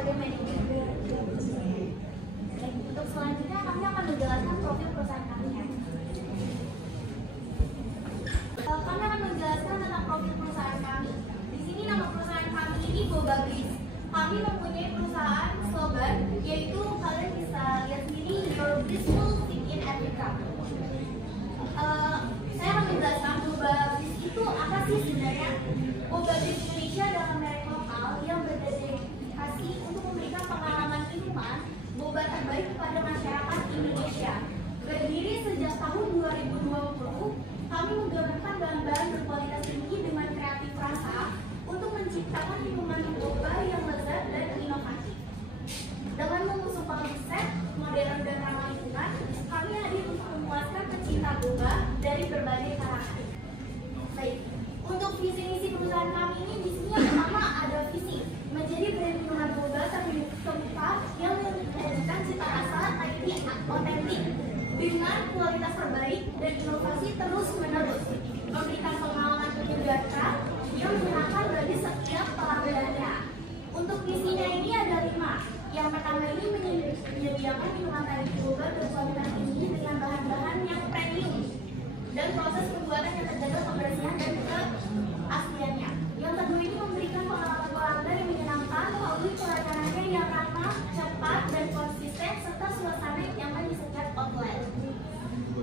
sebagai manajer. Untuk selanjutnya kami akan menjelaskan profil perusahaan kami. Kami akan menjelaskan tentang profil perusahaan kami. Di sini nama perusahaan kami ini Gobabis. Kami mempunyai perusahaan slogan, yaitu kalian bisa lihat sini, Your Business in Africa. Saya akan menjelaskan Gobabis itu apa sih sebenarnya. Gobabis Indonesia adalah merek lokal yang berdedikasi untuk memberikan pengalaman minuman boba terbaik kepada masyarakat Indonesia. Berdiri sejak tahun 2020, kami menggunakan bahan-bahan berkualitas tinggi dengan kreatif rasa untuk menciptakan minuman boba yang lezat dan inovatif. Dengan mengusung konsep modern dan ramah lingkungan, kami hadir untuk memuaskan pecinta boba dari berbagai kalangan. Baik, untuk visi misi perusahaan kami ini di sini yang pertama ada visi menjadi brand minuman boba terkemuka yang menyajikan cita rasa otentik dengan kualitas terbaik dan inovasi terus menerus, memberikan pengalaman menyegarkan yang menyenangkan bagi setiap pelanggannya. Untuk visinya ini ada 5. Yang pertama ini menyediakan minuman teh boba berkualitas tinggi dengan bahan-bahan yang premium dan proses pembuatan yang terjaga kebersihan dan keasliannya. Yang kedua ini memberikan pengalaman pelanggan yang menyenangkan melalui pelayanannya yang ramah, cepat, dan konsisten serta suasana yang nyaman di setiap outlet.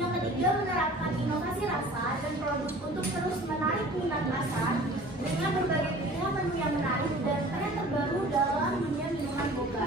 Yang ketiga menerapkan inovasi rasa dan produk untuk terus menarik minat pasar dengan berbagai pilihan menu yang menarik dan tren terbaru dalam dunia minuman boba.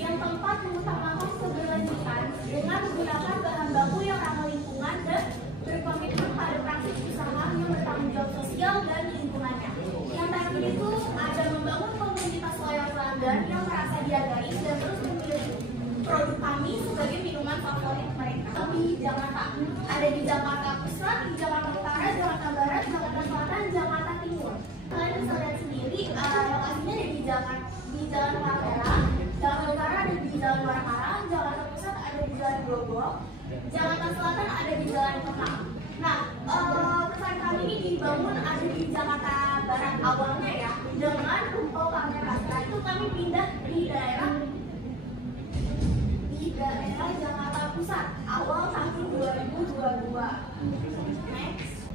Yang keempat mengutamakan keberlanjutan dengan menggunakan bahan baku yang ramah lingkungan dan berkomitmen pada praktik usaha yang bertanggung jawab sosial dan lingkungannya. Yang terakhir itu ada membangun komunitas loyal pelanggan yang merasa dihargai dan terus memilih produk kami sebagai minuman favorit mereka. Di Jakarta, ada di Jakarta Pusat, di Jakarta Utara, Jakarta Barat, Jakarta Selatan, Jakarta Timur. Kalian bisa lihat sendiri lokasinya ada di Jalan Palmera, Jakarta Utara ada di Jalan Warakarang, Jakarta Pusat ada di Jalan Grogol, Jakarta Selatan ada di Jalan Kemang. Nah, perusahaan kami ini dibangun ada di Jakarta Barat awalnya ya, dengan Rumpau Palmera. Setelah itu kami pindah di daerah Jakarta Pusat awal tahun 2022. Next.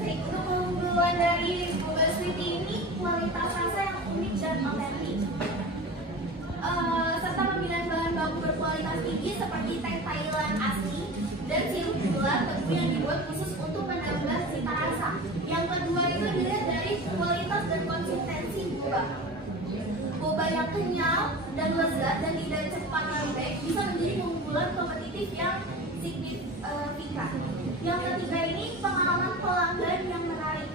Baik, untuk keunggulan dari Boba Sweety ini kualitas rasa yang unik dan otentik, serta pemilihan bahan baku berkualitas tinggi seperti teh Thailand asli dan sirup gula tebu yang dibuat khusus untuk menambah cita rasa. Yang kedua itu dilihat dari kualitas dan konsistensi boba. Boba yang kenyal dan lezat dan tidak cepat lembek bisa menjadi keunggulan kompetitif yang signifikan. Yang ketiga ini pengalaman pelanggan yang menarik.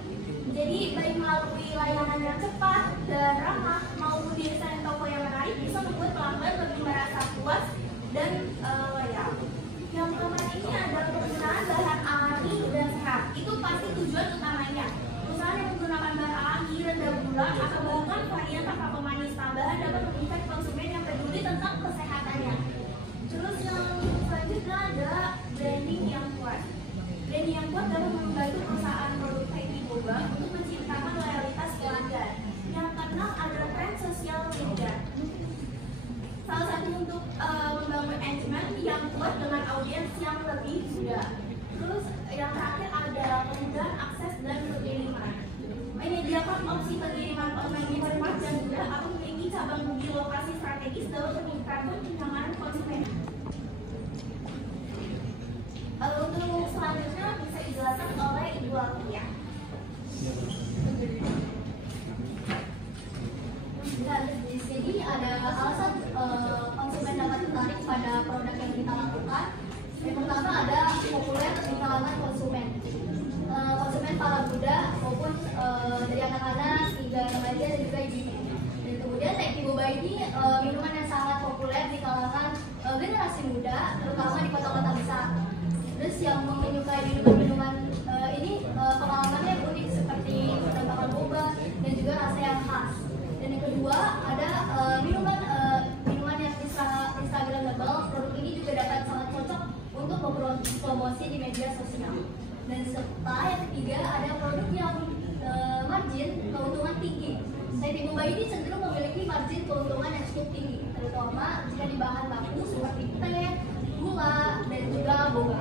Jadi baik melalui layanan yang cepat dan ramah maupun desain toko yang menarik bisa membuat pelanggan lebih merasa puas dan loyal. Yang keempat ini ada penggunaan bahan alami dan sehat. Itu pasti tujuan utamanya. Perusahaan yang menggunakan bahan alami, rendah gula atau bahkan varian tanpa pemanis tambahan dapat mengikat konsumen yang peduli tentang kesehatannya. Terus yang selanjutnya ada branding yang kuat. Branding yang kuat dapat membantu perusahaan produk Happy Boba untuk menciptakan loyalitas pelanggan. Yang keenam ada tren sosial media. Salah satu untuk membangun engagement yang kuat dengan audiens yang lebih muda. Terus yang terakhir ada kemudahan akses dan pengiriman. Menyediakan opsi pengiriman online di tempat dan juga atau memiliki cabang di lokasi strategis dalam meningkatkan kenyamanan konsumen. Untuk selanjutnya bisa dijelaskan oleh Ibu Alfia. Di sini ada alasan konsumen dapat tertarik pada produk yang kita lakukan. Yang pertama ada populer di kalangan konsumen. Konsumen para muda maupun dari anak-anak hingga remaja dan juga ibu. Dan kemudian Happy Boba ini minuman yang sangat populer di kalangan generasi muda, terutama di kota-kota besar. Terus yang menyukai minuman ini pengalamannya unik seperti penampakan boba dan juga rasa yang khas. Dan yang kedua ada minuman yang Instagramable. Produk ini juga dapat sangat cocok untuk promosi di media sosial. Dan serta yang ketiga ada produk yang margin keuntungan tinggi. IT boba ini cenderung memiliki margin keuntungan yang cukup tinggi, terutama jika di bahan baku seperti teh, gula, dan juga boba.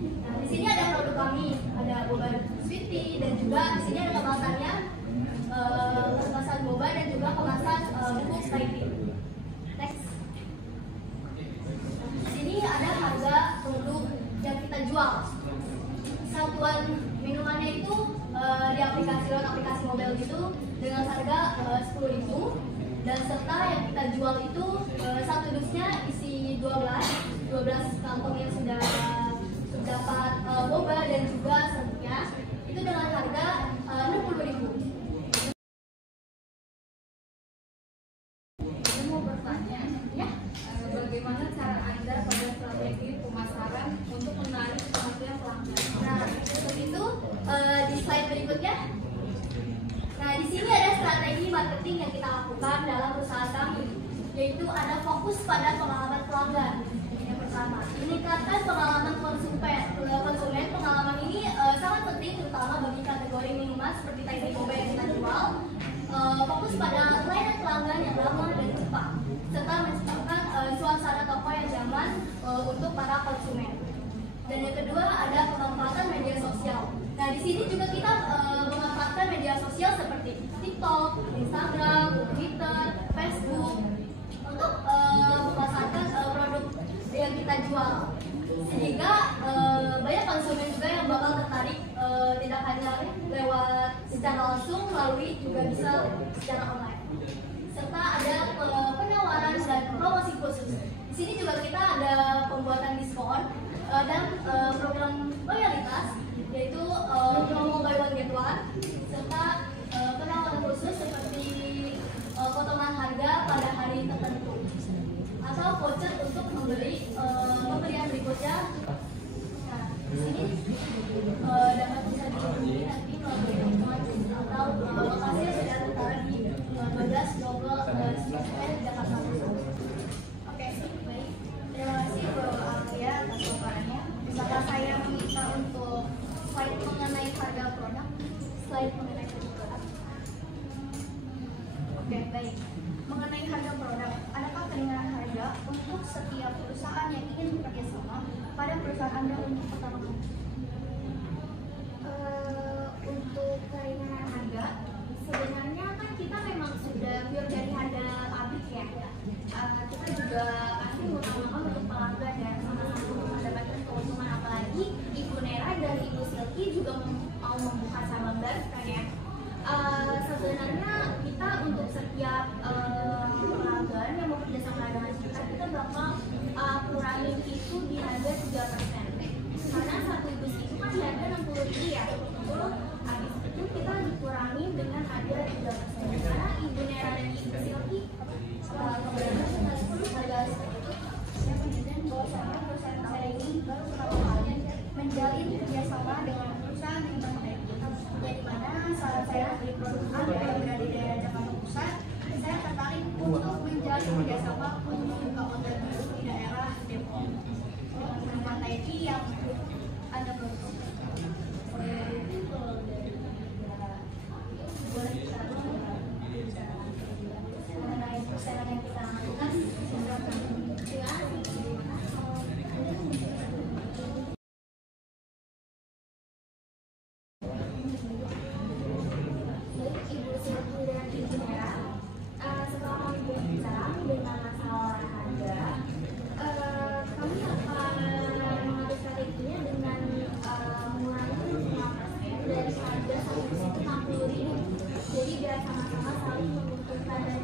Nah, di sini ada produk kami, ada boba sweet tea, dan juga di sini ada kemasannya, kemasan boba dan juga kemasan bubuk Thai tea. Next. Di sini ada harga produk yang kita jual. Satuan minumannya itu di lewat aplikasi mobile gitu dengan harga 10.000, dan serta yang kita jual itu satu dusnya isi 12 kantong yang sudah dapat boba dan juga serbuknya itu dengan harga 60.000. Saya mau bertanya, Ya. bagaimana cara Anda pada strategi pemasaran untuk menarik perhatian pelanggan? Nah, untuk itu di slide berikutnya. Nah, di sini ada strategi marketing yang kita lakukan dalam perusahaan kami, yaitu ada fokus pada pengalaman pelanggan. Yang pertama, meningkatkan pengalaman konsumen. Pengalaman ini sangat penting terutama bagi kategori minuman seperti Thai tea boba yang kita jual. Fokus pada layanan pelanggan yang ramah dan cepat, serta menciptakan suasana toko yang nyaman untuk para konsumen. Dan yang kedua ada pemanfaatan media sosial. Nah, di sini juga kita memanfaatkan media sosial seperti TikTok, Instagram, Twitter, Facebook untuk memasarkan produk yang kita jual, sehingga banyak konsumen juga yang bakal tertarik, tidak hanya lewat secara langsung, melalui juga bisa secara online. Serta ada penawaran dan promosi khusus. Di sini juga kita ada pembuatan diskon dan program loyalitas, yaitu promo buy one get one, serta penawaran khusus seperti potongan harga pada hari tertentu atau voucher untuk membeli pembelian berikutnya. Nah, di sini dapat bisa dihubungi nanti melalui telepon atau lokasi yang sudah tertara di 12 Global Jakarta Pusat. Oke, baik. Terima kasih Bu Alia atas paparannya. Bisakah saya meminta untuk slide mengenai harga produk? Slide mengenai harga produk. Oke, baik. Mengenai harga produk, adakah penilaian harga untuk setiap perusahaan yang ingin bekerja sama pada perusahaan Anda untuk pertama kali? Untuk keringanan harga, sebenarnya kan kita memang sudah pure dari harga pabrik ya. Kita juga pasti mengutamakan untuk pelanggan dan sama-sama mendapatkan keuntungan, apalagi Ibu Nera dan Ibu Silky juga mau membuka cabang baru kan ya. Sebenarnya kita untuk setiap pelanggan yang mau kerjasama dengan kita bakal kurangin itu di harga 3%. Karena satu dus itu kan di harga 60.000 ya. Habis itu kita dikurangi dengan harga 3%. Karena Ibu Nera dan Ibu Silky harga seperti itu. Saya menjelaskan bahwa perusahaan saya ini baru pertama kali menjalin kerjasama dengan perusahaan yang terbaik. Jadi mana saat saya beli produk Anda yang berada di daerah Jakarta Pusat, saya tertarik untuk menjalin kerjasama untuk membuka outlet baru di daerah Depok dengan minuman Thai tea yang Anda produksi. Boleh kita mengenai persenan yang kita lakukan. Ibu Silky dan Ibu Nera, setelah kami berbicara dengan masalah harga, kami akan mengambil strateginya dengan mengurangi 5% dari harga satu dus itu 60.000. Jadi biar sama-sama saling menguntungkan dan